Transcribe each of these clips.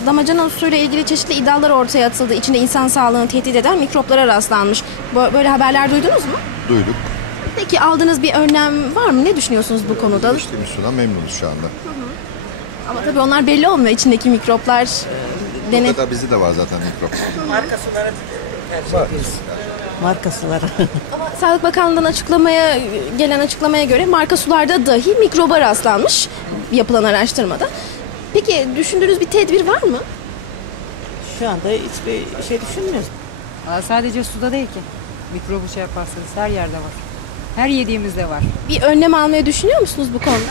damacana suyla ilgili çeşitli iddialar ortaya atıldı. İçinde insan sağlığını tehdit eden mikroplara rastlanmış. Böyle haberler duydunuz mu? Duyduk. Peki aldığınız bir önlem var mı? Ne düşünüyorsunuz bu konuda? İçtiğimiz sudan memnunuz şu anda. Ama tabii onlar belli olmuyor. İçindeki mikroplar Burada da bizi de var zaten mikrop. Marka suları tercih ediyoruz. Marka suları. Ama Sağlık Bakanlığı'ndan gelen açıklamaya göre marka sularda dahi mikroba rastlanmış yapılan araştırmada. Peki düşündüğünüz bir tedbir var mı? Şu anda hiçbir şey düşünmüyoruz. Sadece suda değil ki. Mikrobu şey yaparsanız her yerde var. Her yediğimizde var. Bir önlem almayı düşünüyor musunuz bu konuda?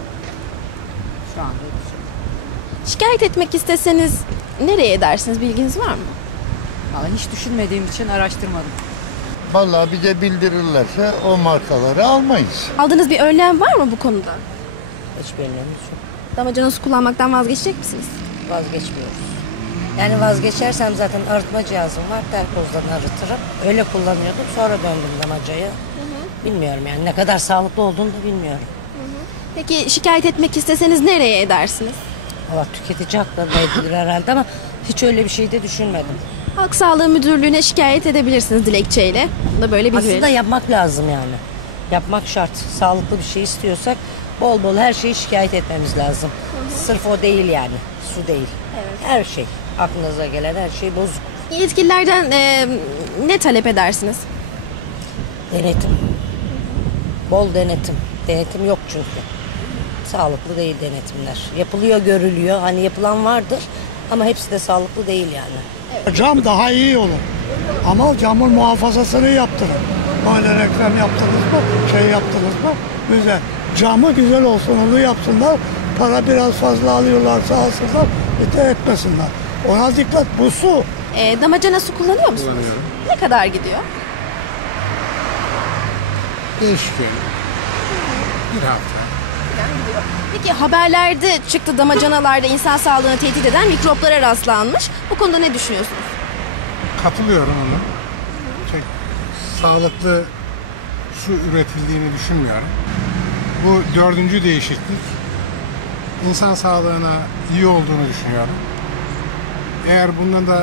Şu anda düşünüyorum. Şikayet etmek isteseniz nereye edersiniz? Bilginiz var mı? Vallahi hiç düşünmediğim için araştırmadım. Vallahi bize bildirirlerse o markaları almayız. Aldığınız bir önlem var mı bu konuda? Hiçbir önlemimiz yok. Damacana su kullanmaktan vazgeçecek misiniz? Vazgeçmiyoruz. Yani vazgeçersem zaten arıtma cihazım var. Terkozdan arıtırım. Öyle kullanıyordum. Sonra döndüm damacaya. Bilmiyorum yani ne kadar sağlıklı olduğunu da bilmiyorum. Peki şikayet etmek isteseniz nereye edersiniz? Valla tüketici hakları da edilir herhalde ama hiç öyle bir şey de düşünmedim. Halk Sağlığı Müdürlüğü'ne şikayet edebilirsiniz dilekçeyle. Bu da böyle bir Aslında yapmak lazım yani. Yapmak şart. Sağlıklı bir şey istiyorsak bol bol her şeyi şikayet etmemiz lazım. Sırf o değil yani. Su değil. Her şey. Aklınıza gelen her şey bozuk. Yetkililerden ne talep edersiniz? Denetim. Bol denetim. Denetim yok çünkü. Sağlıklı değil denetimler. Yapılıyor, görülüyor. Hani yapılan vardır ama hepsi de sağlıklı değil yani. Cam daha iyi olur. Ama camın muhafazasını yaptırın. Böyle reklam yaptınız mı, şey yaptınız mı? Güzel. Camı güzel olsun, onu yapsınlar. Para biraz fazla alıyorlarsa alsınlar, etmesinler. Ona dikkat, bu su. Damacana su kullanıyor musunuz? Kullanıyorum. Ne kadar gidiyor? Değişken. Bir hafta. Peki haberlerde çıktı damacanalarda insan sağlığını tehdit eden mikroplara rastlanmış. Bu konuda ne düşünüyorsunuz? Katılıyorum ona. Sağlıklı su üretildiğini düşünmüyorum. Bu dördüncü değişiklik. İnsan sağlığına iyi olduğunu düşünüyorum. Eğer bundan da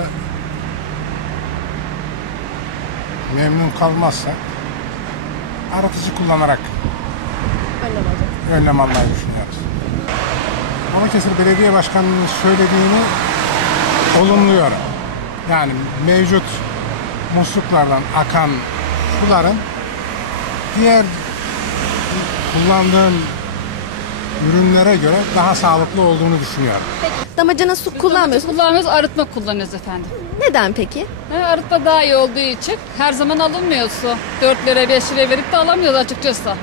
memnun kalmazsak aratıcı kullanarak önlem almayı düşünüyoruz. Balıkesir Belediye Başkanı'nın söylediğini olumluyorum. Yani mevcut musluklardan akan suların diğer kullandığım ürünlere göre daha sağlıklı olduğunu düşünüyorum. Damacana su kullanmıyorsunuz. Kullanmıyoruz, arıtma kullanıyoruz efendim. Neden peki? Arıtma daha iyi olduğu için her zaman alınmıyor su. 4 lira 5 lira verip de alamıyoruz açıkçası.